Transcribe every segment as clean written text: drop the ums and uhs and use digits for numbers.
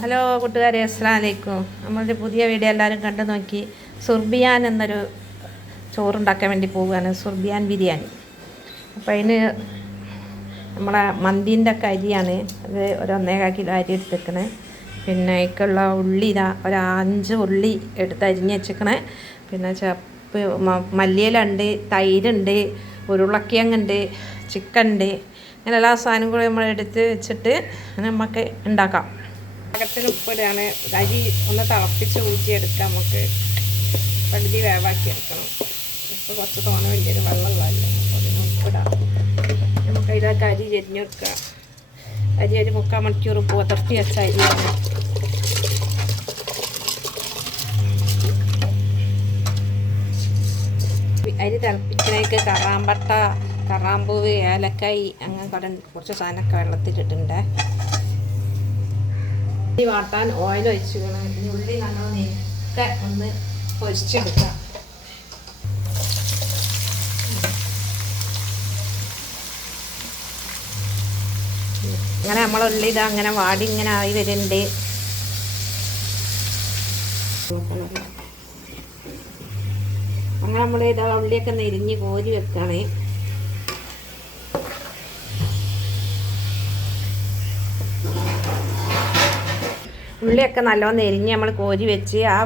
Hello കൂട്ടുകാരെ, അസ്സലാമു അലൈക്കും. നമ്മളുടെ പുതിയ വീഡിയോ എല്ലാവരും കണ്ടു നോക്കി. സുർബിയാൻ എന്നൊരു ചോറുണ്ടാക്കാൻ വേണ്ടി പോവുകയാണ്, സുർബിയാൻ ബിരിയാണി. അപ്പോൾ അതിന് നമ്മളെ മന്തീൻ്റെ ഒക്കെ അരിയാണ്, അത് ഒരു 1.25 കിലോ അരി എടുത്തേക്കണേ. പിന്നെ അതിലേക്കുള്ള ഉള്ളി ഒരു 5 ഉള്ളി എടുത്ത് അരിഞ്ഞ് വെച്ചേക്കണേ. പിന്നെ ചപ്പ് മല്ലിയിലുണ്ട്, തൈരുണ്ട്, ഉരുളക്കിഴങ്ങുണ്ട്, ചിക്കൻ ഉണ്ട്. അങ്ങനെ എല്ലാ സാധനവും കൂടി നമ്മൾ എടുത്ത് വെച്ചിട്ട് നമുക്ക് ഉണ്ടാക്കാം. പാകത്തിന് ഉപ്പിടുകയാണ്. അരി ഒന്ന് തിളപ്പിച്ച് ഊറ്റിയെടുക്കാം. നമുക്ക് പകുതി വേവാക്കി എടുക്കണം. ഉപ്പ് കുറച്ച് തോനെ വലിയൊരു വെള്ളമുള്ളതല്ലേ, അപ്പോൾ അതിന് ഉപ്പിടാം. നമുക്ക് അതിലേക്ക് അരി ചെരിഞ്ഞ് വെക്കുക. അരി ഒരു 3/4 മണിക്കൂർ പുതിർത്തി വെച്ച അരിയാണ്. അരി തിളപ്പിക്കുന്നതിലേക്ക് കറാമ്പട്ട, കറാമ്പൂവ്, ഏലക്കായ് അങ്ങനെ കുറച്ച് സാധനമൊക്കെ വെള്ളത്തിലിട്ടുണ്ട്. ഉള്ളി വാട്ടാൻ ഓയിൽ ഒഴിച്ച് വേണം. പിന്നെ ഉള്ളി നമ്മൾ നെയ്യൊക്കെ ഒന്ന് പൊരിച്ചെടുക്കാം. അങ്ങനെ നമ്മളെ ഉള്ളി അങ്ങനെ വാടി ഇങ്ങനെ ആയി വരുന്നുണ്ട്. അങ്ങനെ നമ്മൾ ഉള്ളിയൊക്കെ നെരിഞ്ഞ് കോരി വെക്കുകയാണ്. ഉള്ളിയൊക്കെ നല്ലോണം എരിഞ്ഞ് നമ്മൾ കോരി വെച്ച് ആ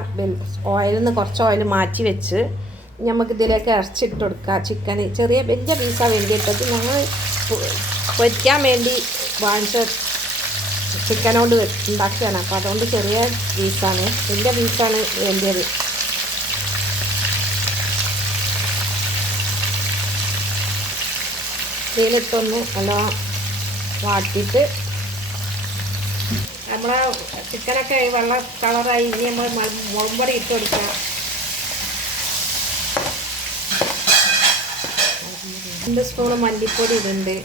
ഓയിലിൽ നിന്ന് കുറച്ച് ഓയിൽ മാറ്റി വെച്ച് നമുക്ക് ഇതിലേക്ക് ഇറച്ചിട്ട് കൊടുക്കുക. ചിക്കന് ചെറിയ വലിയ പീസാണ് വേണ്ടിയിട്ടത്. ഞങ്ങൾ പൊരിക്കാൻ വേണ്ടി വാങ്ങിച്ച ചിക്കനോട് ഉണ്ടാക്കുകയാണ്, അപ്പോൾ അതുകൊണ്ട് ചെറിയ പീസാണ്, വലിയ പീസാണ് വേണ്ടിയത്. ഇതിലിട്ടൊന്ന് നല്ലോണം വാട്ടിയിട്ട് നമ്മളെ ചിക്കനൊക്കെ വെള്ള കളറായി. ഇനി നമ്മൾ മുളക് പൊടി ഇട്ട് കൊടുക്കുക. 2 സ്പൂൺ മല്ലിപ്പൊടി ഇടുന്നുണ്ട്,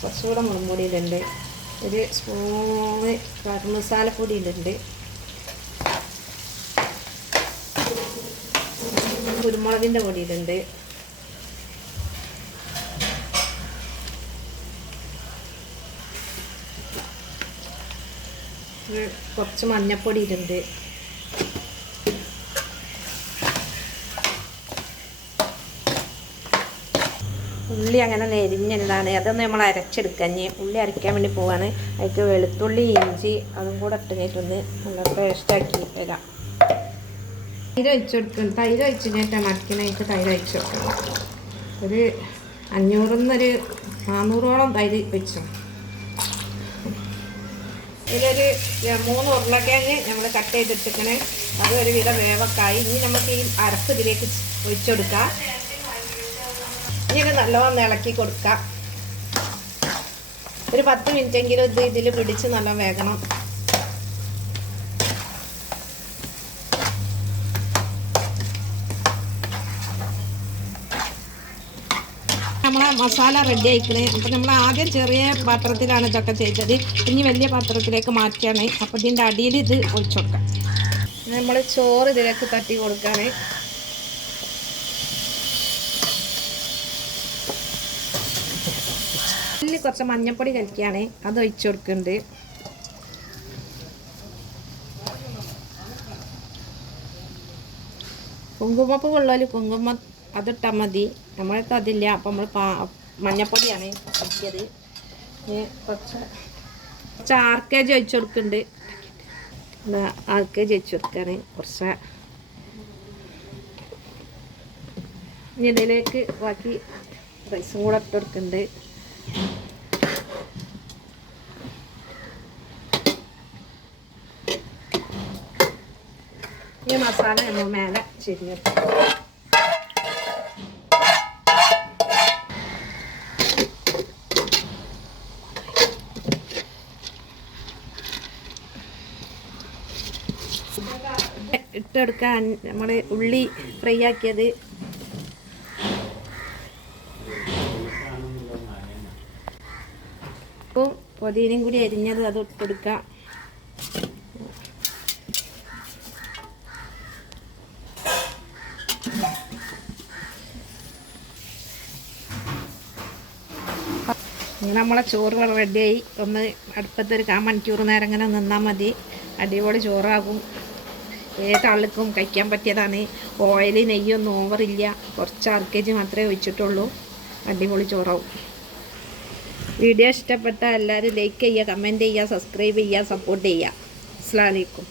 കുറച്ചുകൂടെ മുളക് പൊടി ഇടുന്നുണ്ട്, 1 സ്പൂണ് ഗരം മസാലപ്പൊടി ഇടുന്നുണ്ട്, കുരുമുളകിൻ്റെ പൊടി ഇടുന്നുണ്ട്, കുറച്ച് മഞ്ഞൾപ്പൊടി ഇടുന്നുണ്ട്. ഉള്ളി അങ്ങനെ നെരിഞ്ഞതാണ്, അതൊന്ന് നമ്മൾ അരച്ചെടുക്കാൻ. ഉള്ളി അരയ്ക്കാൻ വേണ്ടി പോവാണ്. അതിലേക്ക് വെളുത്തുള്ളി, ഇഞ്ചി അതും കൂടെ ഇട്ടിട്ടൊന്ന് നല്ല പേസ്റ്റാക്കി വരാം. തൈര് ഒഴിച്ച് കൊടുക്കണം. തൈര് ഒഴിച്ചിട്ടാണ് അരയ്ക്കണേക്ക് തൈര് ഒഴിച്ച് കൊടുക്കണം. ഒരു 500 400ഓളം തൈര് ഒഴിച്ചു. ഇതിലൊരു 3 ഉരുളക്കിഴങ്ങ് നമ്മൾ കട്ട് ചെയ്തിട്ടിരിക്കണേ. അത് ഒരു വിധ വേവക്കായി. ഇനി നമുക്ക് ഈ അരപ്പ് ഇതിലേക്ക് ഒഴിച്ചു കൊടുക്കാം. ഇനി ഇത് നല്ലോണം ഇളക്കി കൊടുക്കാം. ഒരു 10 മിനിറ്റെങ്കിലും ഇതിൽ പിടിച്ച് നല്ല വേകണം. നമ്മളെ മസാല റെഡി ആയിക്കണേ. അപ്പം നമ്മൾ ആദ്യം ചെറിയ പാത്രത്തിലാണ് ഇതൊക്കെ ചെയ്തത്. ഇനി വലിയ പാത്രത്തിലേക്ക് മാറ്റിയാണ്. അപ്പോൾ ഇതിൻ്റെ അടിയിൽ ഇത് ഒഴിച്ചു കൊടുക്കാം. നമ്മൾ ചോറ് ഇതിലേക്ക് തട്ടി കൊടുക്കുകയാണ്. ഇതിൽ കുറച്ച് മഞ്ഞൾപ്പൊടി കലക്കിയാണ്, അത് ഒഴിച്ചു കൊടുക്കുന്നുണ്ട്. കുങ്കുമപ്പൂ ഉള്ളവർ കുങ്കുമം അതിട്ടാൽ മതി. നമ്മളടുത്ത് അതില്ല, അപ്പോൾ നമ്മൾ മഞ്ഞപ്പൊടിയാണ് കലക്കിയത്. കുറച്ച് ആർക്കേജ് ഒഴിച്ചു കൊടുക്കുന്നുണ്ട്. ആർക്കേജ് ഒഴിച്ചു കൊടുക്കുകയാണ് കുറച്ച്. ഇനി ഇതിലേക്ക് ബാക്കി റൈസും കൂടെ ഇട്ട് കൊടുക്കുന്നുണ്ട്. ഈ മസാല നമ്മൾ മേലെ ചെരിഞ്ഞിട്ട് ഇട്ടെടുക്കാൻ. നമ്മൾ ഉള്ളി ഫ്രൈ ആക്കിയത് ഉപ്പും പുതിനയും കൂടി അരിഞ്ഞത് അത് ഇട്ടെടുക്കാം. ഇങ്ങനെ നമ്മളെ ചോറ് റെഡിയായി. ഒന്ന് അടുപ്പത്തൊരു 1/4 മണിക്കൂർ നേരം ഇങ്ങനെ നിന്നാൽ മതി. അടിപൊളി ചോറാകും. ഏതാൾക്കും കഴിക്കാൻ പറ്റിയതാണ്. ഓയിൽ നെയ്യൊന്നും ഓവറില്ല. കുറച്ച് RKG മാത്രമേ ഒഴിച്ചിട്ടുള്ളൂ. അടിപൊളി ചോറാവും. വീഡിയോ ഇഷ്ടപ്പെട്ടാൽ എല്ലാവരും ലൈക്ക് ചെയ്യുക, കമൻറ്റ് ചെയ്യുക, സബ്സ്ക്രൈബ് ചെയ്യുക, സപ്പോർട്ട് ചെയ്യുക. അസ്സലാമു അലൈക്കും.